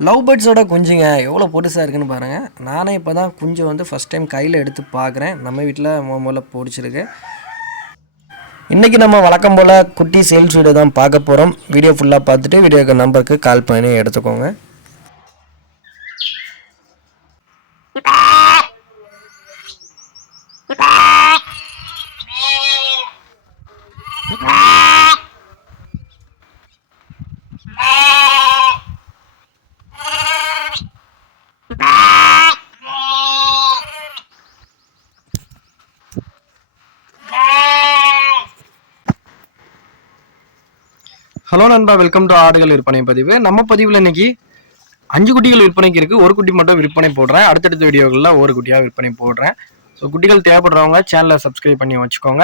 Love பேர்ட்ஸோட குஞ்சுங்க எவ்வளோ பெருசாக இருக்குன்னு பாருங்கள். நானே இப்போ தான் குஞ்சு வந்து ஃபஸ்ட் டைம் கையில் எடுத்து பார்க்குறேன். நம்ம வீட்டில் முதல்ல பிடிச்சிருக்கு. இன்றைக்கி நம்ம வழக்கம் போல் குட்டி சேல்ஸ் வீடியோ தான் பார்க்க போகிறோம். வீடியோ ஃபுல்லாக பார்த்துட்டு வீடியோக்கு நம்பருக்கு கால் பண்ணி எடுத்துக்கோங்க. ஹலோ நண்பா, வெல்கம் டு ஆடுகள் விற்பனை பதிவு. நம்ம பதிவில் இன்னைக்கு 5 குட்டிகள் விற்பனைக்கு இருக்குது. ஒரு குட்டி மட்டும் விற்பனை போடுறேன். அடுத்தடுத்த வீடியோக்களில் ஒரு குட்டியாக விற்பனை போடுறேன். ஸோ குட்டிகள் தேவைப்படுறவங்க சேனலை சப்ஸ்கிரைப் பண்ணி வச்சுக்கோங்க.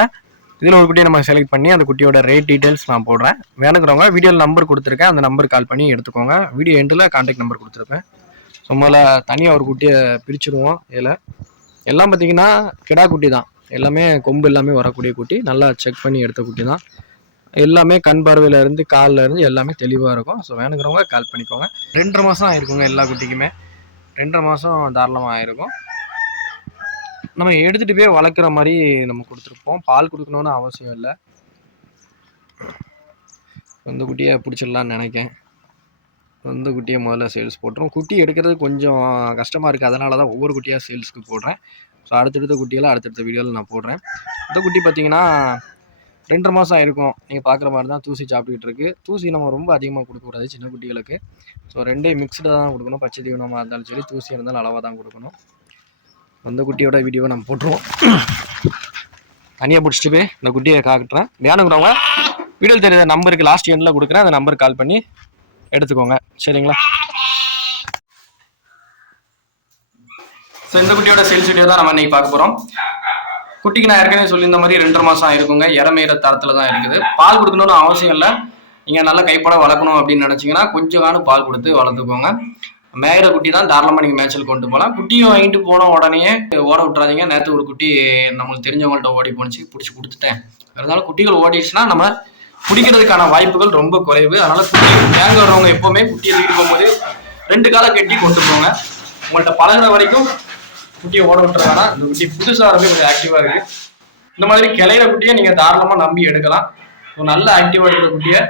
இதில் ஒரு குட்டியை நம்ம செலக்ட் பண்ணி அந்த குட்டியோட ரேட் டீட்டெயில்ஸ் நான் போடுறேன். வேணுங்கிறவங்க வீடியோவில் நம்பர் கொடுத்துருக்கேன், அந்த நம்பர் கால் பண்ணி எடுத்துக்கோங்க. வீடியோ எண்டில் கான்டாக்ட் நம்பர் கொடுத்துருப்பேன். ஸோ முதல்ல தனியாக ஒரு குட்டியை பிரிச்சுடுவோம். இதில் எல்லாம் பார்த்தீங்கன்னா கிடா குட்டி தான். எல்லாமே கொம்பு எல்லாமே வரக்கூடிய குட்டி, நல்லா செக் பண்ணி எடுத்த குட்டி தான். எல்லாமே கண் பார்வையில இருந்து காலில் இருந்து எல்லாமே தெளிவாக இருக்கும். ஸோ வேணுங்கிறவங்க கால் பண்ணிக்கோங்க. 2.5 மாதம் ஆயிருக்குங்க எல்லா குட்டிக்குமே. 2.5 மாதம் தாராளமாக ஆயிருக்கும். நம்ம எடுத்துகிட்டு போய் வளர்க்குற மாதிரி நம்ம கொடுத்துருப்போம். பால் கொடுக்கணும்னு அவசியம் இல்லை. இந்த குட்டியை பிடிச்சிடலான்னு நினைக்கேன். இந்த குட்டியை முதல்ல சேல்ஸ் போட்டுரும். குட்டி எடுக்கிறது கொஞ்சம் கஷ்டமாக இருக்குது, அதனால தான் ஒவ்வொரு குட்டியாக சேல்ஸுக்கு போடுறேன். ஸோ அடுத்தடுத்த குட்டியெல்லாம் அடுத்தடுத்த வீடியோவில் நான் போடுறேன். இந்த குட்டி பார்த்தீங்கன்னா 2.5 மாதம் ஆயிருக்கும். நீங்கள் பார்க்குற மாதிரி தான் தூசி சாப்பிட்டுக்கிட்டு இருக்குது. தூசி நம்ம ரொம்ப அதிகமாக கொடுக்கக்கூடாது சின்ன குட்டிகளுக்கு. ஸோ ரெண்டையும் மிக்ஸ்டாக தான் கொடுக்கணும். பச்சை தீவனமாக இருந்தாலும் சரி, தூசி இருந்தாலும் அளவாக தான் கொடுக்கணும். அந்த குட்டியோட வீடியோவை நம்ம போட்டுருவோம். தனியாக பிடிச்சிட்டு போய் இந்த குட்டியை காட்டுறேன். வேணுங்கிறவங்க வீடியோவில் தெரியாத நம்பருக்கு லாஸ்ட் எண்டில் கொடுக்குறேன், அந்த நம்பருக்கு கால் பண்ணி எடுத்துக்கோங்க. சரிங்களா? ஸோ இந்த குட்டியோட சேல்ஸ் வீடியோ தான் நம்ம இன்னைக்கு பார்க்க போகிறோம். குட்டிக்கு நான் ஏற்கனவே சொல்லியிருந்த மாதிரி 2.5 மாதம் ஆயிருக்குங்க. இறமையிற தரத்தில் தான் இருக்குது. பால் கொடுக்கணும்னு அவசியம் இல்லை. நீங்கள் நல்லா கைப்பட வளர்க்கணும் அப்படின்னு நினச்சிங்கன்னா கொஞ்சம் காணும் பால் கொடுத்து வளர்த்துக்கோங்க. மேயிற குட்டி தான், தாராளமாக நீங்கள் மேய்ச்சல் கொண்டு போகலாம். குட்டியும் வாங்கிட்டு போன உடனே ஓட விட்டுறாதீங்க. நேற்று ஒரு குட்டி நம்மளுக்கு தெரிஞ்சவங்கள்ட்ட ஓடி போனிச்சு, பிடிச்சி கொடுத்துட்டேன். அதனால குட்டிகள் ஓடிடுச்சுன்னா நம்ம பிடிக்கிறதுக்கான வாய்ப்புகள் ரொம்ப குறைவு. அதனால குட்டி வாங்க வரவங்க எப்போவுமே குட்டியை தூக்கிட்டு போகும்போது 2 காலை கட்டி கொண்டு போங்க. உங்கள்கிட்ட பழகிற வரைக்கும் குட்டியை ஓட விட்டுறாங்கன்னா இந்த குட்டி புதுசாக இருக்கு, கொஞ்சம் ஆக்டிவாக இருக்குது. இந்த மாதிரி கிளையிற குட்டியை நீங்கள் தாராளமாக நம்பி எடுக்கலாம். ஒரு நல்ல ஆக்டிவாக இருக்கிற குட்டியை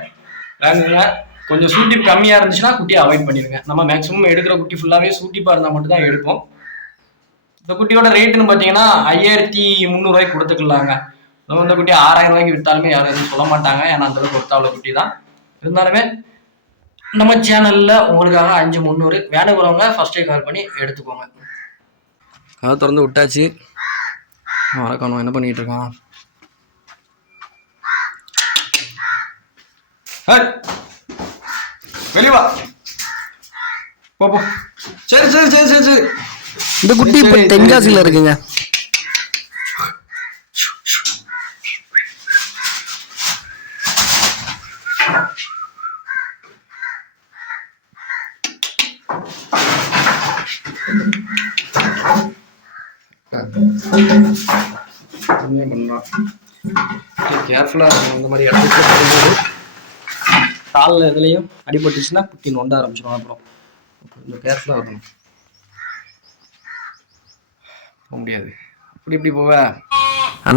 வாங்குங்க. கொஞ்சம் சூட்டிப்பு கம்மியாக இருந்துச்சுன்னா குட்டியை அவாய்ட் பண்ணிடுங்க. நம்ம மேக்ஸிமம் எடுக்கிற குட்டி ஃபுல்லாகவே சூட்டிப்பாக இருந்தால் மட்டும் தான் எடுப்போம். இந்த குட்டியோட ரேட்டுன்னு பார்த்தீங்கன்னா 5300 கொடுத்துக்கலாங்க. இந்த குட்டி 6000 ரூபாய்க்கு விற்றாலுமே யாரும் எதுவும் சொல்ல மாட்டாங்க. ஏன்னா அந்தளவுக்கு கொடுத்தாலும் குட்டி தான். இருந்தாலுமே நம்ம சேனலில் உங்களுக்காக 5300 வேணுங்கிறவங்க ஃபர்ஸ்டே கால் பண்ணி எடுத்துக்கோங்க. அதை திறந்து விட்டாச்சு. வரக்கானோ என்ன பண்ணிட்டு இருக்கான்? வெளிவா போ. சரி சரி சரி சரி சரி. இந்த குட்டி இப்போ தென்காசியில் இருக்குங்க. கேர்ஃபுல்லாக இந்த மாதிரி இடத்துல போகும்போது காலில் எதுலையும் அடிபட்டுச்சுன்னா குட்டி நொண்ட ஆரம்பிச்சிடும். அப்புறம் கொஞ்சம் கேர்ஃபுல்லாக இருக்கணும். போக முடியாது. இப்படி இப்படி போவ.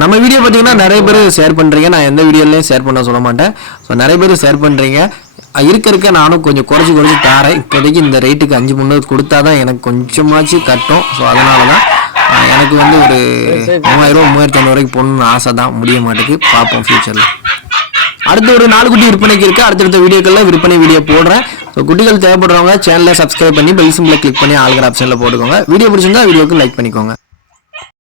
நம்ம வீடியோ பார்த்தீங்கன்னா நிறைய பேர் ஷேர் பண்ணுறீங்க. நான் எந்த வீடியோலையும் ஷேர் பண்ண சொல்ல மாட்டேன். ஸோ நிறைய பேர் ஷேர் பண்ணுறீங்க. இருக்க நானும் கொஞ்சம் குறைச்சி தாரேன். இப்போதைக்கு இந்த ரேட்டுக்கு 5300 கொடுத்தா தான் எனக்கு கொஞ்சமாச்சு கட்டும். ஸோ அதனால தான் எனக்கு வந்து ஒரு 3000 3500 வரைக்கும் போகணும்னு ஆசை தான். முடிய மாட்டேங்குது. பார்ப்போம் ஃபியூச்சரில். அடுத்து ஒரு 4 குட்டி விற்பனைக்கு இருக்குது. அடுத்தடுத்த வீடியோக்களில் விற்பனை வீடியோ போடுறேன். ஸோ குட்டிகள் தேவைப்படுறவங்க சேனலை சப்ஸ்கிரைப் பண்ணி பெல் சிம்பிளை கிளிக் பண்ணி ஆளுங்கிற ஆப்ஷனில் போட்டுக்கோங்க. வீடியோ பிடிச்சிருந்தா வீடியோக்கு லைக் பண்ணிக்கோங்க.